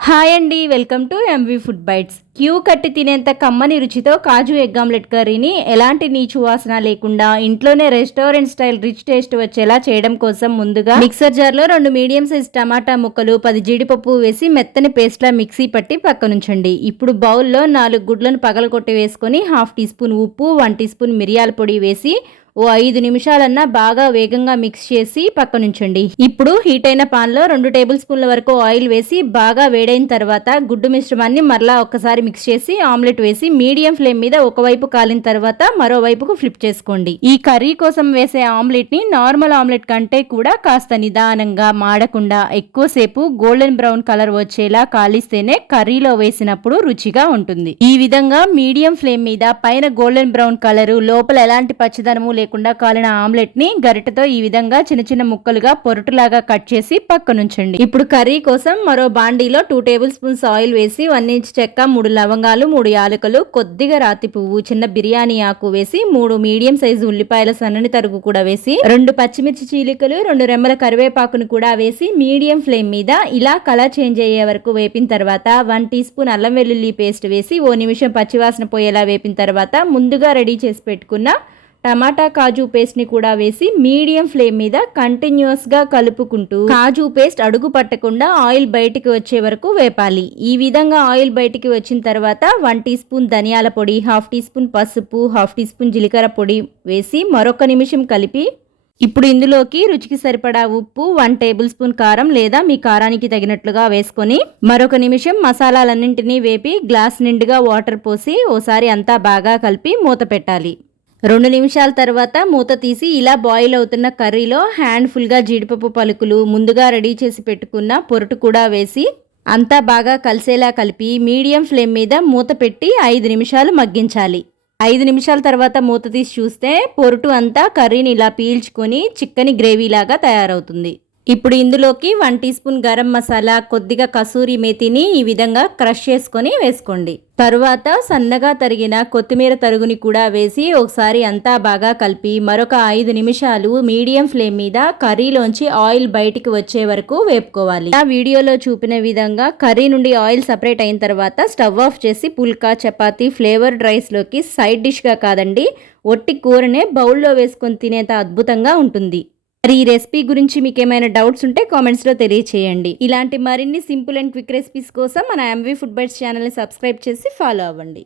Hi అండి, welcome to MV food bites. Queue కట్టి తినేంత కమ్మని రుచితో కాజు ఎగ్ ఆమ్లెట్ కర్రీని ఎలాంటి నీచు వాసన లేకుండా ఇంట్లోనే రెస్టారెంట్ స్టైల్ రిచ్ టేస్ట్ వచ్చేలా చేయడం కోసం ముందుగా మిక్సర్ జార్లో 2 మీడియం సైజ్ టమాటా ముక్కలు, 10 జీడిపప్పు వేసి మెత్తని పేస్ట్లా మిక్సీ పట్టి పక్కనుంచండి. ఇప్పుడు బౌల్లో 4 గుడ్లను పగలగొట్టి వేసుకొని 1/2 టీ స్పూన్ ఉప్పు, 1 టీ స్పూన్ మిరియాల పొడి వేసి ఓ 5 నిమిషాలన్నా బాగా వేగంగా మిక్స్ చేసి పక్కనుంచండి. ఇప్పుడు హీట్ అయిన పాన్ లో 2 టేబుల్ స్పూన్ల వరకు ఆయిల్ వేసి బాగా వేడైన తర్వాత గుడ్డు మిశ్రమాన్ని మరలా ఒక్కసారి మిక్స్ చేసి ఆమ్లెట్ వేసి మీడియం ఫ్లేమ్ మీద ఒకవైపు కాలిన తర్వాత మరోవైపుకు ఫ్లిప్ చేసుకోండి. ఈ కర్రీ కోసం వేసే ఆమ్లెట్ ని నార్మల్ ఆమ్లెట్ కంటే కూడా కాస్త నిదానంగా, మాడకుండా ఎక్కువసేపు గోల్డెన్ బ్రౌన్ కలర్ వచ్చేలా కాలిస్తేనే కర్రీలో వేసినప్పుడు రుచిగా ఉంటుంది. ఈ విధంగా మీడియం ఫ్లేమ్ మీద పైన గోల్డెన్ బ్రౌన్ కలరు, లోపల ఎలాంటి పచ్చిదనము లేకుండా కాలిన ఆమ్లెట్ ని గరిటతో ఈ విధంగా చిన్న చిన్న ముక్కలుగా పొరటులాగా కట్ చేసి పక్కనుంచండి. ఇప్పుడు కర్రీ కోసం మరో బాండీలో 2 టేబుల్ స్పూన్స్ ఆయిల్ వేసి 1 ఇంచ్ చెక్క, 3 లవంగాలు, 3 యాలకులు, కొద్దిగా రాతి పువ్వు, చిన్న బిర్యానీ ఆకు వేసి 3 మీడియం సైజు ఉల్లిపాయల సన్నని తరుగు కూడా వేసి 2 పచ్చిమిర్చి చీలికలు, 2 రెమ్మల కరివేపాకును కూడా వేసి మీడియం ఫ్లేమ్ మీద ఇలా కలర్ చేంజ్ అయ్యే వరకు వేపిన తర్వాత 1 టీ స్పూన్ అల్లం వెల్లుల్లి పేస్ట్ వేసి ఓ నిమిషం పచ్చివాసన పోయేలా వేపిన తర్వాత ముందుగా రెడీ చేసి పెట్టుకున్న టమాటా కాజు పేస్ట్ ని కూడా వేసి మీడియం ఫ్లేమ్ మీద కంటిన్యూస్ గా కలుపుకుంటూ కాజు పేస్ట్ అడుగు పట్టకుండా ఆయిల్ బయటికి వచ్చే వరకు వేపాలి. ఈ విధంగా ఆయిల్ బయటికి వచ్చిన తర్వాత 1 టీ స్పూన్ ధనియాల పొడి, 1/2 టీ స్పూన్ పసుపు, 1/2 టీ స్పూన్ జీలకర్ర పొడి వేసి మరొక నిమిషం కలిపి ఇప్పుడు ఇందులోకి రుచికి సరిపడా ఉప్పు, 1 టేబుల్ స్పూన్ కారం లేదా మీ కారానికి తగినట్లుగా వేసుకొని మరొక నిమిషం మసాలాలన్నింటినీ వేపి గ్లాస్ నిండుగా వాటర్ పోసి ఓసారి అంతా బాగా కలిపి మూత పెట్టాలి. 2 నిమిషాల తర్వాత మూత తీసి ఇలా బాయిల్ అవుతున్న కర్రీలో హ్యాండ్ఫుల్గా జీడిపప్పు పలుకులు, ముందుగా రెడీ చేసి పెట్టుకున్న పొరటు కూడా వేసి అంతా బాగా కలిసేలా కలిపి మీడియం ఫ్లేమ్ మీద మూత పెట్టి 5 నిమిషాలు మగ్గించాలి. 5 నిమిషాల తర్వాత మూత తీసి చూస్తే పొరటు అంతా కర్రీని ఇలా పీల్చుకొని చిక్కని గ్రేవీలాగా తయారవుతుంది. ఇప్పుడు ఇందులోకి 1 టీ స్పూన్ గరం మసాలా, కొద్దిగా కసూరి మేతిని ఈ విధంగా క్రష్ చేసుకొని వేసుకోండి. తరువాత సన్నగా తరిగిన కొత్తిమీర తరుగుని కూడా వేసి ఒకసారి అంతా బాగా కలిపి మరొక 5 నిమిషాలు మీడియం ఫ్లేమ్ మీద కర్రీలోంచి ఆయిల్ బయటికి వచ్చే వరకు వేపుకోవాలి. ఆ వీడియోలో చూపిన విధంగా కర్రీ నుండి ఆయిల్ సపరేట్ అయిన తర్వాత స్టవ్ ఆఫ్ చేసి పుల్కా, చపాతీ, ఫ్లేవర్డ్ రైస్ లోకి సైడ్ డిష్ గా కాదండి, ఒట్టి కూరనే బౌల్లో వేసుకొని తినేంత అద్భుతంగా ఉంటుంది. మరి ఈ రెసిపీ గురించి మీకు ఏమైనా డౌట్స్ ఉంటే కామెంట్స్లో తెలియచేయండి. ఇలాంటి మరిన్ని సింపుల్ అండ్ క్విక్ రెసిపీస్ కోసం మన ఎంవి ఫుడ్ బైట్స్ ఛానల్ని సబ్స్క్రైబ్ చేసి ఫాలో అవ్వండి.